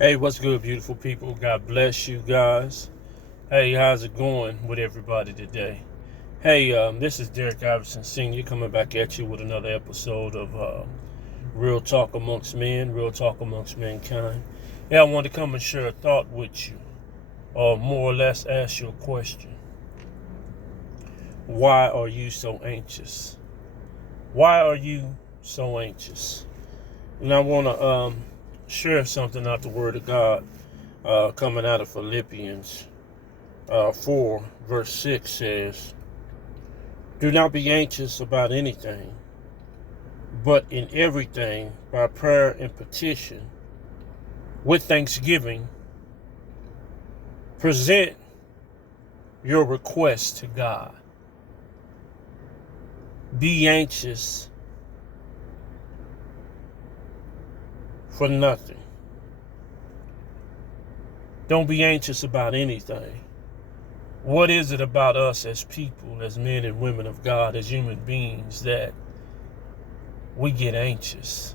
Hey, what's good, beautiful people? God bless you guys. Hey, how's it going with everybody today? Hey, this is Derek Iverson Sr. coming back at you with another episode of Real Talk Amongst Men, Real Talk Amongst Mankind. Yeah, I want to come and share a thought with you, or more or less ask you a question. Why are you so anxious? Why are you so anxious? And I want to share something out the Word of God coming out of Philippians 4, verse 6 says, "Do not be anxious about anything, but in everything, by prayer and petition, with thanksgiving, present your requests to God." Be anxious for nothing. Don't be anxious about anything. What is it about us as people, as men and women of God, as human beings, that we get anxious?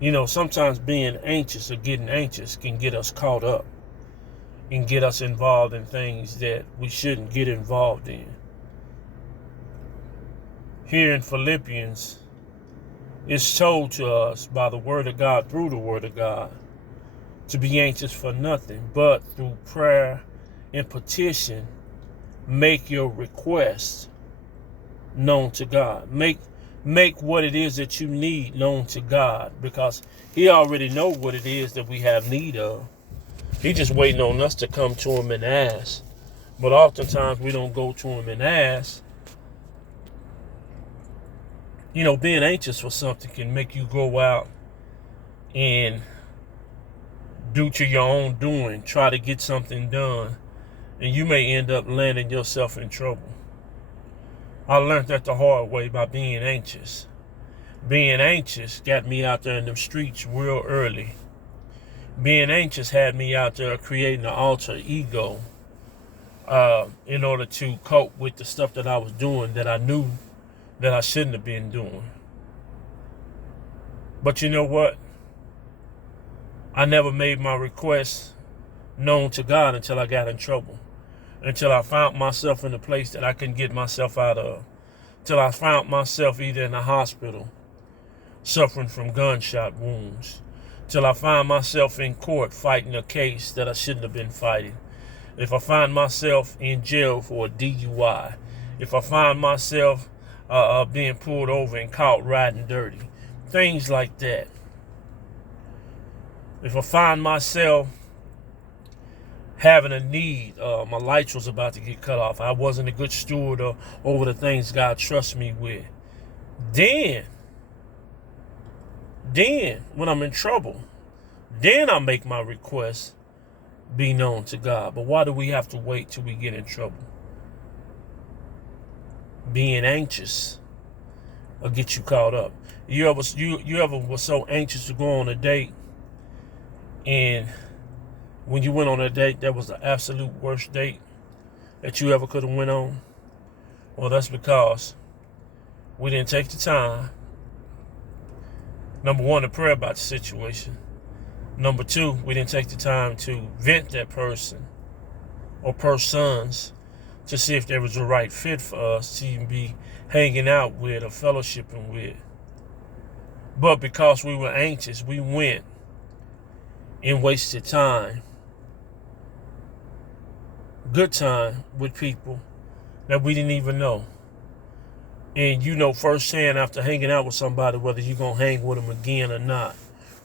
You know, sometimes being anxious or getting anxious can get us caught up and get us involved in things that we shouldn't get involved in. Here in Philippians, it's told to us by the Word of God, through the Word of God, to be anxious for nothing, but through prayer and petition, make your requests known to God. Make what it is that you need known to God, because He already knows what it is that we have need of. He's just waiting on us to come to Him and ask. But oftentimes we don't go to Him and ask. You know, being anxious for something can make you go out and do to your own doing, try to get something done, and you may end up landing yourself in trouble. I learned that the hard way by being anxious. Being anxious got me out there in them streets real early. Being anxious had me out there creating an alter ego in order to cope with the stuff that I was doing that I knew that I shouldn't have been doing. But you know what? I never made my requests known to God until I got in trouble. Until I found myself in a place that I couldn't get myself out of. Till I found myself either in a hospital, suffering from gunshot wounds. Till I found myself in court fighting a case that I shouldn't have been fighting. If I find myself in jail for a DUI. If I find myself being pulled over and caught riding dirty. Things like that. If I find myself having a need, my lights was about to get cut off, I wasn't a good steward over the things God trusts me with, then when I'm in trouble, then I make my request be known to God. But why do we have to wait till we get in trouble? Being anxious will get you caught up. You ever was so anxious to go on a date, and when you went on a date, that was the absolute worst date that you ever could have went on? Well, that's because we didn't take the time, number one, to pray about the situation. Number two, we didn't take the time to vent that person or persons to see if there was the right fit for us to even be hanging out with or fellowshipping with. But because we were anxious, we went and wasted time, good time, with people that we didn't even know. And you know firsthand after hanging out with somebody whether you're going to hang with them again or not,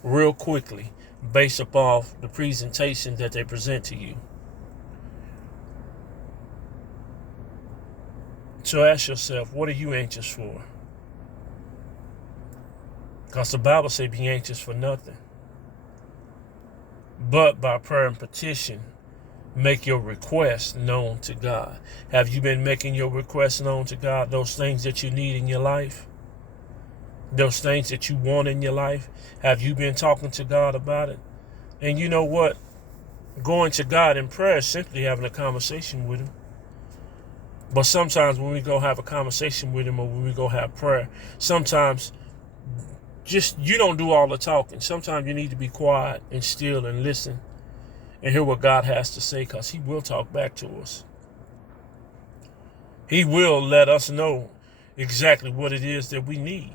real quickly, based upon the presentation that they present to you. So ask yourself, what are you anxious for? Because the Bible says be anxious for nothing, but by prayer and petition, make your requests known to God. Have you been making your requests known to God? Those things that you need in your life? Those things that you want in your life? Have you been talking to God about it? And you know what? Going to God in prayer is simply having a conversation with Him. But sometimes when we go have a conversation with Him, or when we go have prayer, sometimes just, you don't do all the talking. Sometimes you need to be quiet and still and listen and hear what God has to say, because he will talk back to us. He will let us know exactly what it is that we need.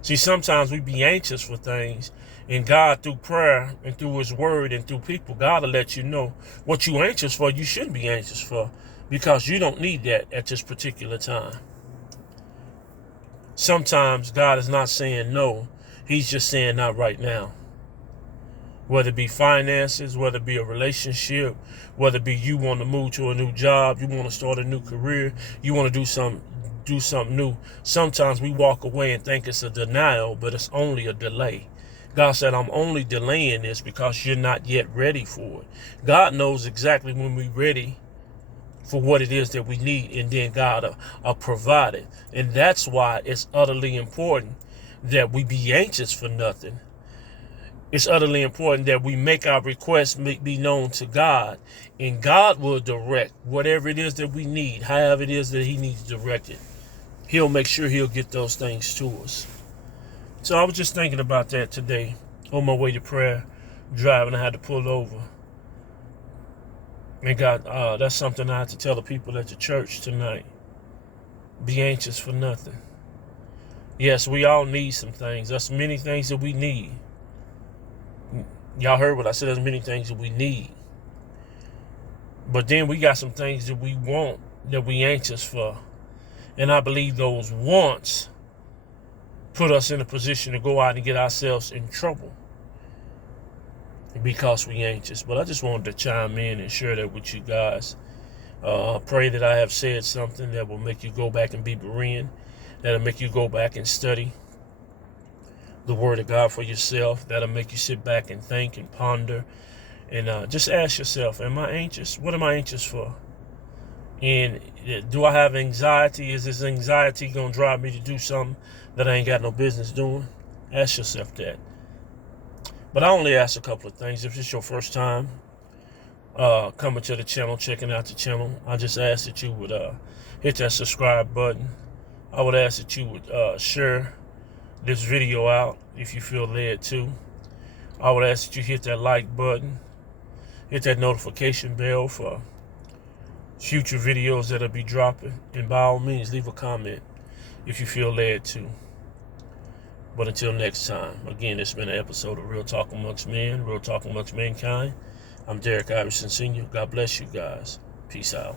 See, sometimes we be anxious for things, and God, through prayer and through his word and through people, God will let you know what you're anxious for, you shouldn't be anxious for, because you don't need that at this particular time. Sometimes God is not saying no. He's just saying not right now. Whether it be finances, whether it be a relationship, whether it be you want to move to a new job, you want to start a new career, you want to do something new. Sometimes we walk away and think it's a denial, but it's only a delay. God said, I'm only delaying this because you're not yet ready for it. God knows exactly when we're ready for what it is that we need, and then God will provide it. And that's why it's utterly important that we be anxious for nothing. It's utterly important that we make our requests be known to God, and God will direct whatever it is that we need, however it is that he needs directed. He'll make sure he'll get those things to us. So I was just thinking about that today on my way to prayer, driving. I had to pull over. And God, that's something I have to tell the people at the church tonight. Be anxious for nothing. Yes, we all need some things. There's many things that we need. Y'all heard what I said. There's many things that we need. But then we got some things that we want, that we anxious for. And I believe those wants put us in a position to go out and get ourselves in trouble because we anxious. But I just wanted to chime in and share that with you guys. Pray that I have said something that will make you go back and be Berean, that'll make you go back and study the word of God for yourself, that'll make you sit back and think and ponder, and just ask yourself, am I anxious? What am I anxious for? And do I have anxiety? Is this anxiety going to drive me to do something that I ain't got no business doing? Ask yourself that. But I only ask a couple of things. If it's your first time coming to the channel, checking out the channel, I just ask that you would hit that subscribe button. I would ask that you would share this video out if you feel led to. I would ask that you hit that like button, hit that notification bell for future videos that'll be dropping, and by all means leave a comment if you feel led to. But until next time, again, it's been an episode of Real Talk Amongst Men, Real Talk Amongst Mankind. I'm Derek Iverson Sr. God bless you guys. Peace out.